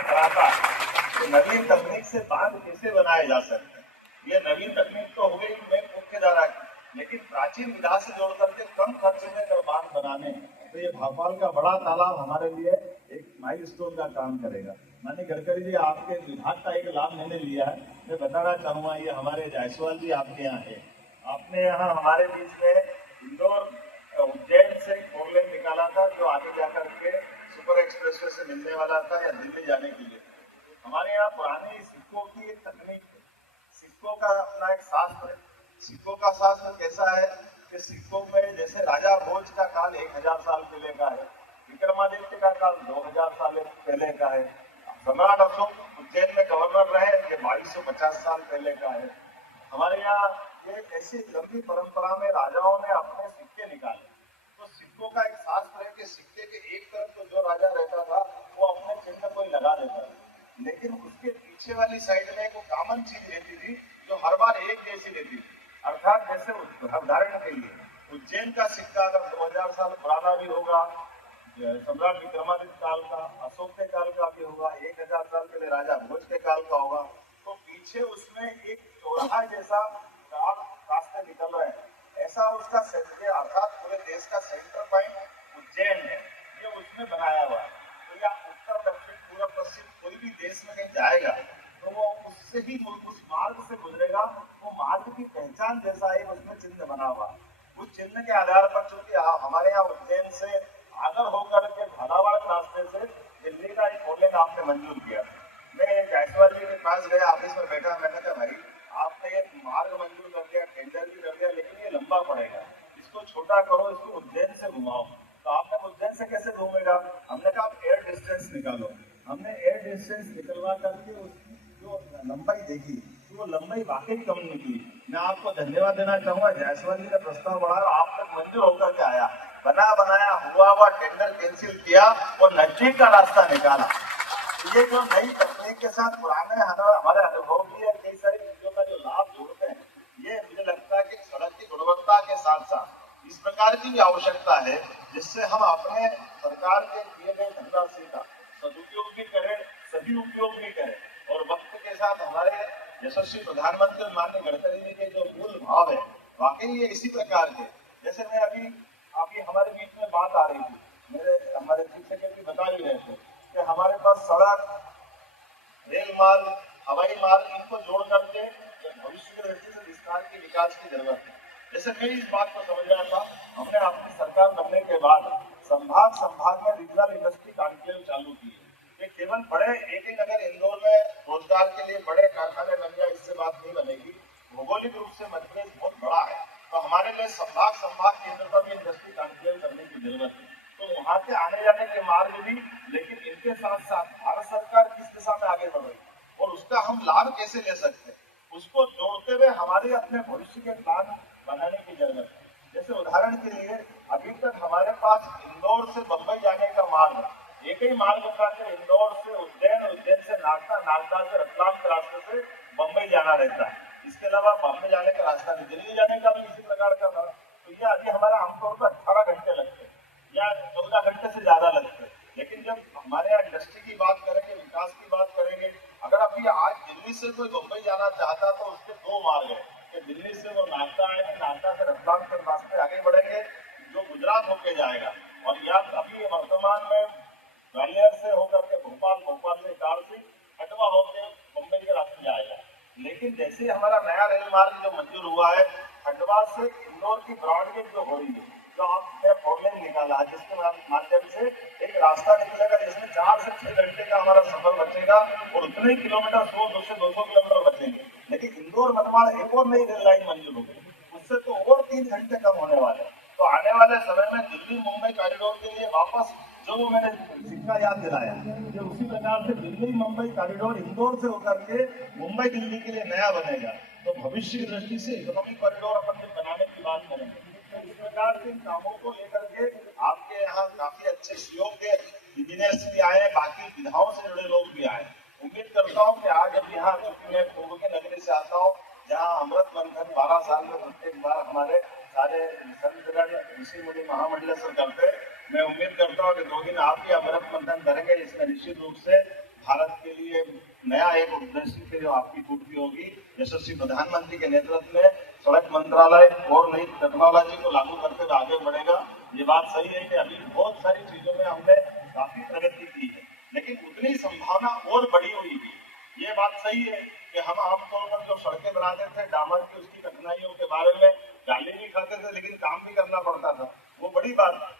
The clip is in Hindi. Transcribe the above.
बात कराता है तो नवीन तकनीक से बांध कैसे बनाए जा सकते हैं। ये नवीन तकनीक तो हो गई मेन मुख्य धारा की, लेकिन प्राचीन विधा से जोड़ करके कम खर्च में अगर बांध बनाने तो ये भोपाल का बड़ा तालाब हमारे लिए एक माइलस्टोन का काम करेगा। माननीय गडकरी जी, आपके विभाग का एक लाभ मैंने लिया है, मैं बताना चाहूंगा। ये हमारे जायसवाल जी आपके यहाँ है, आपने यहाँ हमारे बीच में इंदौर उज्जैन से फोर लेन निकाला था जो आगे जाकर के सुपर एक्सप्रेसवे से मिलने वाला था या दिल्ली जाने के लिए। हमारे यहाँ पुराने सिक्कों की एक तकनीक है, सिक्कों का अपना एक शास्त्र है। सिक्कों का शास्त्र कैसा है कि सिक्कों में जैसे राजा भोज का काल 1000 साल पहले का है, विक्रमादित्य का काल 2000 साल पहले का है, सम्राट अशोक उज्जैन में गवर्नर रहे ये 2250 साल पहले का है। हमारे यहाँ ये ऐसी लंबी परंपरा में राजाओं ने अपने सिक्के निकाले। तो सिक्कों का एक शास्त्र है कि सिक्के के एक तरफ तो जो राजा रहता था वो अपने चिन्ह कोई लगा देता था, लेकिन उसके पीछे वाली साइड में वो कॉमन चीज रहती थी जो हर बार एक जैसी रहती थी। अर्थात जैसे उदाहरण के लिए उज्जैन का सिक्का अगर 2000 साल पुराना भी होगा, सम्राट विक्रमादित्य काल का, अशोक के काल का भी होगा, 1000 साल पहले राजा भोज के काल का होगा, तो पीछे उसमें एक चौराहा जैसा रास्ते निकल रहे हैं, ऐसा उसका सेंटर अर्थात पूरे देश का सेंटर पॉइंट उज्जैन है, ये उसमें बनाया हुआ है। तो या उत्तर दक्षिण पूर्व पश्चिम कोई भी देश में कहीं जाएगा तो वो उससे ही उस मार्ग से गुजरेगा, वो मार्ग की पहचान जैसा एक उसमें चिन्ह बना हुआ। उस चिन्ह के आधार पर चूंकि हमारे यहाँ उज्जैन से आगर होकर के झालावाड़ के रास्ते से दिल्ली का एक फोर लेन आपने मंजूर किया। मैं जायसवाल जी के पास गया, ऑफिस में बैठा, मैंने कहा भाई आपने ये मार्ग मंजूर कर दिया, टेंडर भी कर दिया, लेकिन ये लंबा पड़ेगा, इसको छोटा करो, इसको उज्जैन से घुमाओ। तो आपने उज्जैन से कैसे घूमेगा? हमने कहा आप एयर डिस्टेंस निकालो। हमने एयर डिस्टेंस निकलवा करके उसकी जो लंबाई देखी तो वो लंबाई वाकई कम निकली। मैं आपको धन्यवाद देना चाहूंगा, जायसवाल जी ने प्रस्ताव बढ़ाया, आप तक मंजूर होकर के आया, बना बनाया हुआ टेंडर कैंसिल किया और नजदीक का रास्ता निकाला। ये जो नई तकनीक के साथ पुराने हमारे अनुभव की कई सारी चीजों का जो लाभ जोड़ते हैं, ये मुझे लगता है कि सड़क की गुणवत्ता के साथ साथ इस प्रकार की भी आवश्यकता है जिससे हम अपने सरकार के दिए गए धनराशि का सदुपयोग भी करें, सही उपयोग भी करें, और वक्त के साथ हमारे यशस्वी प्रधानमंत्री माननीय गडकरी जी के जो मूल भाव है वाकई ये इसी प्रकार के। जैसे मैं अभी हमारे बीच में बात आ रही थी, मेरे हमारे चीफ सेक्रेटरी बता ही रहे थे कि हमारे पास सड़क, रेल मार्ग, हवाई मार्ग, इनको जोड़ करके भविष्य की दृष्टि से विस्तार की विकास की जरूरत है। जैसे मैं इस बात को समझ रहा था, हमने अपनी सरकार बनने के बाद संभाग में रीजनल इंडस्ट्री कॉन्क्लेव चालू की है। ये केवल बड़े एक अगर इंदौर में रोजगार के लिए बड़े कारखाने बन जाए इससे बात नहीं बनेगी। भौगोलिक रूप से मध्य प्रदेश बहुत बड़ा है, तो हमारे लिए संभाग केंद्र पर भी इंडस्ट्री कॉन्क्लेव करने की जरूरत है। तो वहां के आने जाने के मार्ग भी, लेकिन इनके साथ साथ भारत सरकार किस दिशा में आगे बढ़ रही है और उसका हम लाभ कैसे ले सकते हैं, उसको जोड़ते हुए हमारे अपने भविष्य के प्लान बनाने की जरूरत है। जैसे उदाहरण के लिए अभी तक हमारे पास इंदौर से बंबई जाने का मार्ग एक ही मार्ग था कि इंदौर से उज्जैन, उज्जैन से नागदा, नागदा से रतलाम के रास्ते से बंबई जाना रहता है। इसके अलावा बॉम्बे जाने का रास्ता नहीं, दिल्ली जाने का भी इसी प्रकार का था। तो ये अभी हमारा आमतौर पर 18 घंटे लगते हैं या 14 घंटे से ज्यादा लगते हैं। लेकिन जब हमारे यहाँ इंडस्ट्री की बात करेंगे, विकास की बात करेंगे, अगर अभी आज दिल्ली से कोई बंबई जाना चाहता तो उसके दो मार्ग है कि दिल्ली से वो नागदा आएंगे, नागदा से रतलाम के रास्ते आगे बढ़ेंगे जो गुजरात होके जाएगा, और या अभी वर्तमान में ग्वालियर से होकर के भोपाल, भोपाल से इटारसी, खंडवा होकर बंबई के रास्ते जाएगा। लेकिन जैसे हमारा नया रेल मार्ग जो मंजूर हुआ है, खंडवा से इंदौर की ब्रॉडगेज जो हो रही है, जो आपने फोर लेन निकाला है, जिसके माध्यम से एक रास्ता निकलेगा जिसमें 4 से 6 घंटे का हमारा सफर बचेगा और उतने ही किलोमीटर 200 किलोमीटर बचेंगे। लेकिन इंदौर मनमाड़ एक और नई रेल लाइन मंजूर हो गई, उससे तो और 3 घंटे कम होने वाले। तो आने वाले समय में दिल्ली मुंबई कॉरिडोर के लिए वापस जो मैंने सिक्का याद दिलाया, जो उसी प्रकार से दिल्ली मुंबई कॉरिडोर इंदौर से होकर के मुंबई दिल्ली के लिए नया बनेगा। तो भविष्य की दृष्टि से इकोनॉमिक कॉरिडोर अपन बनाने की बात करेंगे। तो इस प्रकार के कामों को लेकर के आपके यहाँ काफी अच्छे सहयोग के इंजीनियर्स भी आए, बाकी विधाओं से जुड़े लोग भी आए। उम्मीद करता हूँ कि आज अब यहाँ चूंकि मैं पूर्व के नगरी से आता हूँ, जहाँ अमृत मंथन 12 साल में प्रत्येक बार हमारे सारे संतगण ऋषि मुनि महामंडलेश्वर करते, मैं उम्मीद करता हूँ कि 2 दिन आप भी अमृत मंथन करेंगे, इसमें निश्चित रूप से भारत के लिए नया एक उद्देश्य की जो आपकी पूर्ति होगी, यशस्वी प्रधानमंत्री के नेतृत्व में सड़क मंत्रालय और नई टेक्नोलॉजी को लागू करते हुए आगे बढ़ेगा। ये बात सही है कि अभी बहुत सारी चीजों में हमने काफी प्रगति की है, लेकिन उतनी संभावना और बड़ी हुई है। ये बात सही है कि हम आमतौर पर जो सड़कें बनाते थे डामर की, उसकी कठिनाइयों के बारे में गाली भी खाते थे, लेकिन काम भी करना पड़ता था, वो बड़ी बात है।